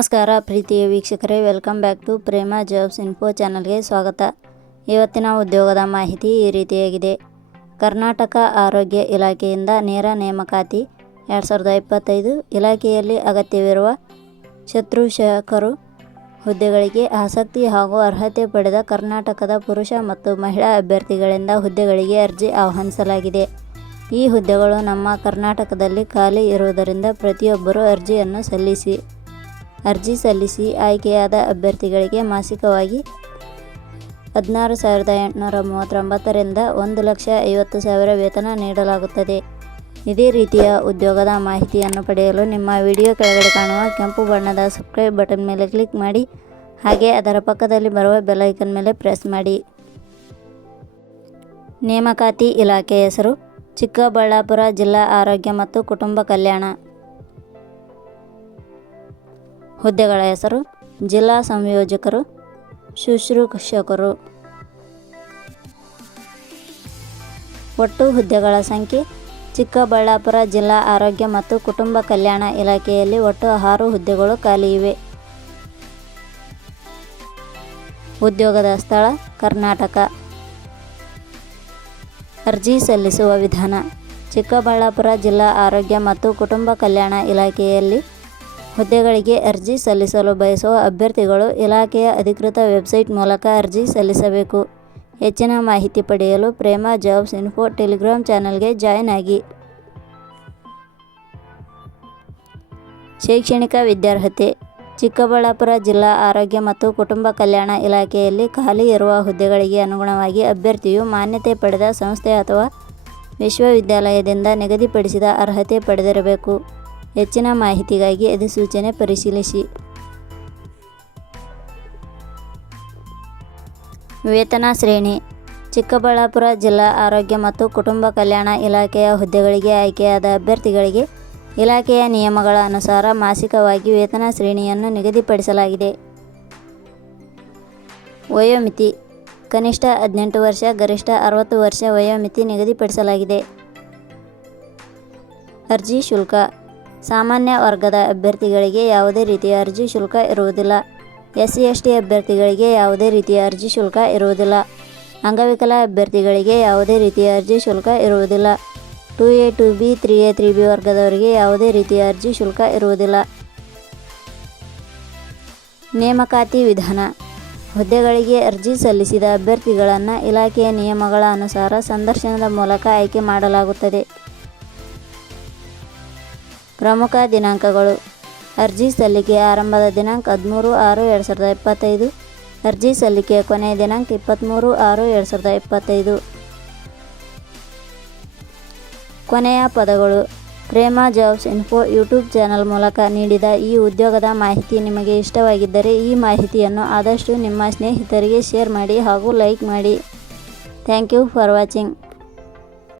ನಮಸ್ಕಾರ ಪ್ರೀತಿಯ ವೀಕ್ಷಕರೇ, welcome back to Prema jobs info ಚಾನಲ್ಗೆ ಸ್ವಾಗತ. ಇವತ್ತಿನ ಉದ್ಯೋಗದ ಮಾಹಿತಿ ಈ ರೀತಿಯಾಗಿದೆ. ಕರ್ನಾಟಕ ಆರೋಗ್ಯ ಇಲಾಖೆಯಿಂದ ನೇರ ನೇಮಕಾತಿ 2025 ಇಲಾಖೆಯಲ್ಲಿ ಅಗತ್ಯವಿರುವ ಶುಶ್ರೂಷಕರು ಹುದ್ದೆಗಳಿಗೆ ಆಸಕ್ತಿ ಹಾಗೂ ಅರ್ಹತೆ ಪಡೆದ ಕರ್ನಾಟಕದ ಪುರುಷ ಮತ್ತು ಮಹಿಳಾ ಅಭ್ಯರ್ಥಿಗಳಿಂದ ಹುದ್ದೆಗಳಿಗೆ ಅರ್ಜಿ ಆಹ್ವಾನಿಸಲಾಗಿದೆ. ಈ ಹುದ್ದೆಗಳು ನಮ್ಮ ಕರ್ನಾಟಕದಲ್ಲಿ ಖಾಲಿ ಇರುವುದರಿಂದ ಪ್ರತಿಯೊಬ್ಬರೂ ಅರ್ಜಿ ಸಲ್ಲಿಸಿ ಆಯ್ಕೆಯಾದ ಅಭ್ಯರ್ಥಿಗಳಿಗೆ ಮಾಸಿಕವಾಗಿ 16,839 ರಿಂದ 1,50,000 ವೇತನ ನೀಡಲಾಗುತ್ತದೆ. ಇದೇ ರೀತಿಯ ಉದ್ಯೋಗದ ಮಾಹಿತಿಯನ್ನು ಪಡೆಯಲು ನಿಮ್ಮ ವಿಡಿಯೋ ಕೆಳಗಡೆ ಕಾಣುವ ಕೆಂಪು ಬಣ್ಣದ ಸಬ್ಸ್ಕ್ರೈಬ್ ಬಟನ್ ಮೇಲೆ ಕ್ಲಿಕ್ ಮಾಡಿ, ಹಾಗೆ ಅದರ ಪಕ್ಕದಲ್ಲಿ ಬರುವ ಬೆಲ್ ಐಕನ್ ಮೇಲೆ ಪ್ರೆಸ್ ಮಾಡಿ. ನೇಮಕಾತಿ ಇಲಾಖೆ ಹೆಸರು ಚಿಕ್ಕಬಳ್ಳಾಪುರ ಜಿಲ್ಲಾ ಆರೋಗ್ಯ ಮತ್ತು ಕುಟುಂಬ ಕಲ್ಯಾಣ. ಹುದ್ದೆಗಳ ಹೆಸರು ಜಿಲ್ಲಾ ಸಂಯೋಜಕರು, ಶುಶ್ರೂಷಕರು. ಒಟ್ಟು ಹುದ್ದೆಗಳ ಸಂಖ್ಯೆ ಚಿಕ್ಕಬಳ್ಳಾಪುರ ಜಿಲ್ಲಾ ಆರೋಗ್ಯ ಮತ್ತು ಕುಟುಂಬ ಕಲ್ಯಾಣ ಇಲಾಖೆಯಲ್ಲಿ ಒಟ್ಟು 6 ಹುದ್ದೆಗಳು ಖಾಲಿ ಇವೆ. ಉದ್ಯೋಗದ ಸ್ಥಳ ಕರ್ನಾಟಕ. ಅರ್ಜಿ ಸಲ್ಲಿಸುವ ವಿಧಾನ: ಚಿಕ್ಕಬಳ್ಳಾಪುರ ಜಿಲ್ಲಾ ಆರೋಗ್ಯ ಮತ್ತು ಕುಟುಂಬ ಕಲ್ಯಾಣ ಇಲಾಖೆಯಲ್ಲಿ ಹುದ್ದೆಗಳಿಗೆ ಅರ್ಜಿ ಸಲ್ಲಿಸಲು ಬಯಸುವ ಅಭ್ಯರ್ಥಿಗಳು ಇಲಾಖೆಯ ಅಧಿಕೃತ ವೆಬ್ಸೈಟ್ ಮೂಲಕ ಅರ್ಜಿ ಸಲ್ಲಿಸಬೇಕು. ಹೆಚ್ಚಿನ ಮಾಹಿತಿ ಪಡೆಯಲು ಪ್ರೇಮ ಜಾಬ್ಸ್ ಇನ್ಫೋ ಟೆಲಿಗ್ರಾಮ್ ಚಾನಲ್ಗೆ ಜಾಯಿನ್ ಆಗಿ. ಶೈಕ್ಷಣಿಕ ವಿದ್ಯಾರ್ಹತೆ: ಚಿಕ್ಕಬಳ್ಳಾಪುರ ಜಿಲ್ಲಾ ಆರೋಗ್ಯ ಮತ್ತು ಕುಟುಂಬ ಕಲ್ಯಾಣ ಇಲಾಖೆಯಲ್ಲಿ ಖಾಲಿ ಇರುವ ಹುದ್ದೆಗಳಿಗೆ ಅನುಗುಣವಾಗಿ ಅಭ್ಯರ್ಥಿಯು ಮಾನ್ಯತೆ ಪಡೆದ ಸಂಸ್ಥೆ ಅಥವಾ ವಿಶ್ವವಿದ್ಯಾಲಯದಿಂದ ನಿಗದಿಪಡಿಸಿದ ಅರ್ಹತೆ ಪಡೆದಿರಬೇಕು. ಹೆಚ್ಚಿನ ಮಾಹಿತಿಗಾಗಿ ಅಧಿಸೂಚನೆ ಪರಿಶೀಲಿಸಿ. ವೇತನ ಶ್ರೇಣಿ: ಚಿಕ್ಕಬಳ್ಳಾಪುರ ಜಿಲ್ಲಾ ಆರೋಗ್ಯ ಮತ್ತು ಕುಟುಂಬ ಕಲ್ಯಾಣ ಇಲಾಖೆಯ ಹುದ್ದೆಗಳಿಗೆ ಆಯ್ಕೆಯಾದ ಅಭ್ಯರ್ಥಿಗಳಿಗೆ ಇಲಾಖೆಯ ನಿಯಮಗಳ ಅನುಸಾರ ಮಾಸಿಕವಾಗಿ ವೇತನ ಶ್ರೇಣಿಯನ್ನು ನಿಗದಿಪಡಿಸಲಾಗಿದೆ. ವಯೋಮಿತಿ: ಕನಿಷ್ಠ 18 ವರ್ಷ, ಗರಿಷ್ಠ 60 ವರ್ಷ ವಯೋಮಿತಿ ನಿಗದಿಪಡಿಸಲಾಗಿದೆ. ಅರ್ಜಿ ಶುಲ್ಕ: ಸಾಮಾನ್ಯ ವರ್ಗದ ಅಭ್ಯರ್ಥಿಗಳಿಗೆ ಯಾವುದೇ ರೀತಿಯ ಅರ್ಜಿ ಶುಲ್ಕ ಇರುವುದಿಲ್ಲ. SC/ST ಅಭ್ಯರ್ಥಿಗಳಿಗೆ ಯಾವುದೇ ರೀತಿಯ ಅರ್ಜಿ ಶುಲ್ಕ ಇರುವುದಿಲ್ಲ. ಅಂಗವಿಕಲ ಅಭ್ಯರ್ಥಿಗಳಿಗೆ ಯಾವುದೇ ರೀತಿಯ ಅರ್ಜಿ ಶುಲ್ಕ ಇರುವುದಿಲ್ಲ. 2A 2B 3A 3B ವರ್ಗದವರಿಗೆ ಯಾವುದೇ ರೀತಿಯ ಅರ್ಜಿ ಶುಲ್ಕ ಇರುವುದಿಲ್ಲ. ನೇಮಕಾತಿ ವಿಧಾನ: ಹುದ್ದೆಗಳಿಗೆ ಅರ್ಜಿ ಸಲ್ಲಿಸಿದ ಅಭ್ಯರ್ಥಿಗಳನ್ನು ಇಲಾಖೆಯ ನಿಯಮಗಳ ಅನುಸಾರ ಸಂದರ್ಶನದ ಮೂಲಕ ಆಯ್ಕೆ ಮಾಡಲಾಗುತ್ತದೆ. ಪ್ರಮುಖ ದಿನಾಂಕಗಳು: ಅರ್ಜಿ ಸಲ್ಲಿಕೆ ಆರಂಭದ ದಿನಾಂಕ 13/6/2025. ಅರ್ಜಿ ಸಲ್ಲಿಕೆಯ ಕೊನೆಯ ದಿನಾಂಕ 23/6/2025. ಕೊನೆಯ ಪದಗಳು: ಪ್ರೇಮ ಜಾಬ್ಸ್ ಇನ್ಫೋ ಯೂಟ್ಯೂಬ್ ಚಾನಲ್ ಮೂಲಕ ನೀಡಿದ ಈ ಉದ್ಯೋಗದ ಮಾಹಿತಿ ನಿಮಗೆ ಇಷ್ಟವಾಗಿದ್ದರೆ ಈ ಮಾಹಿತಿಯನ್ನು ಆದಷ್ಟು ನಿಮ್ಮ ಸ್ನೇಹಿತರಿಗೆ ಶೇರ್ ಮಾಡಿ ಹಾಗೂ ಲೈಕ್ ಮಾಡಿ. Thank you for watching.